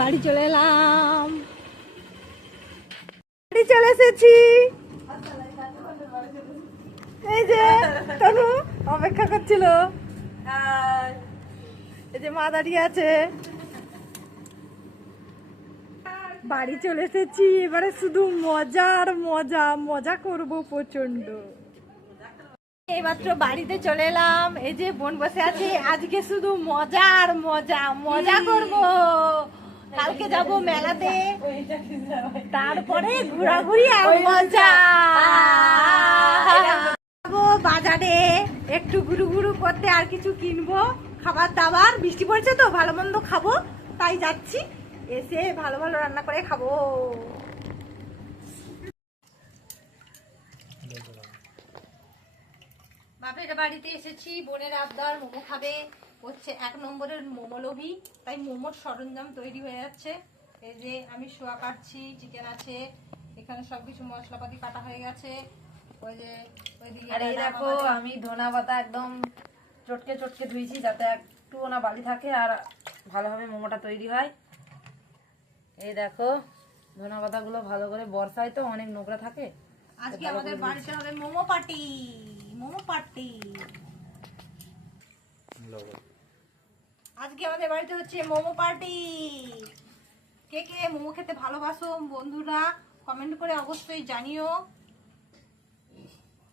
বাড়ি চলে এলাম, বাড়ি চলে এসেছি। এই যে তনু অপেক্ষা করছিল, এই যে মা দাঁড়িয়ে আছে। বাড়ি চলে এসেছি, এবারে শুধু মজার মজা মজা করব প্রচন্ড। এইমাত্র বাড়িতে চলে এলাম, এই যে বোন বসে আছে। আজকে শুধু মজার মজা মজা করব। কালকে যাব মেলাতে, তারপরে ঘোরাঘুরি আর মজা। যাবো বাজারে একটু ঘুরু ঘুরু করতে, আর কিছু কিনবো, খাবার দাবার। বৃষ্টি পড়ছে তো, ভালো মন্দ খাবো, তাই যাচ্ছি। এসে ভালো ভালো রান্না করে খাবো। বাপের বাড়িতে এসেছি, বোনের আবদার মোমো খাবে, হচ্ছে 1 নম্বরের মোমো লোভী, তাই মোমোর সরঞ্জাম তৈরি হয়ে যাচ্ছে। এই যে আমি সোয়া কাটছি, চিকেন আছে এখানে, সবকিছু মশলাপাতি কাটা হয়ে গেছে। ওই যে ওইদিকে আর এই দেখো আমি ধনা পাতা একদম চটকে চটকে ধুইছি, যাতে একটুও না বালি থাকে আর ভালোভাবে মোমোটা তৈরি হয়। এই দেখো ধনা পাতাগুলো ভালো করে, বর্ষায় তো অনেক নোংরা থাকে। আজকে আমাদের বাড়িতে হবে মোমো পার্টি, মোমো পার্টি। আজকে আমাদের বাড়িতে হচ্ছে মোমো পার্টি। কে কে মোমো খেতে ভালোবাসো বন্ধুরা, কমেন্ট করে অবশ্যই জানিও।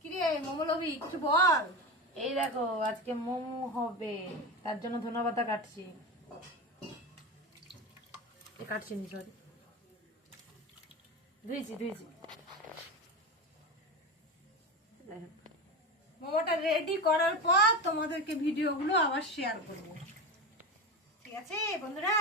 কিরে মোমো লবি, কিছু বল। এই দেখো আজকে মোমো হবে, তার জন্য ধনা পাতা কাটছি। কাটছি নি, সরি, ধুইছি। মোমোটা রেডি করার পর তোমাদেরকে ভিডিওগুলো আবার শেয়ার করব, ঠিক আছে বন্ধুরা?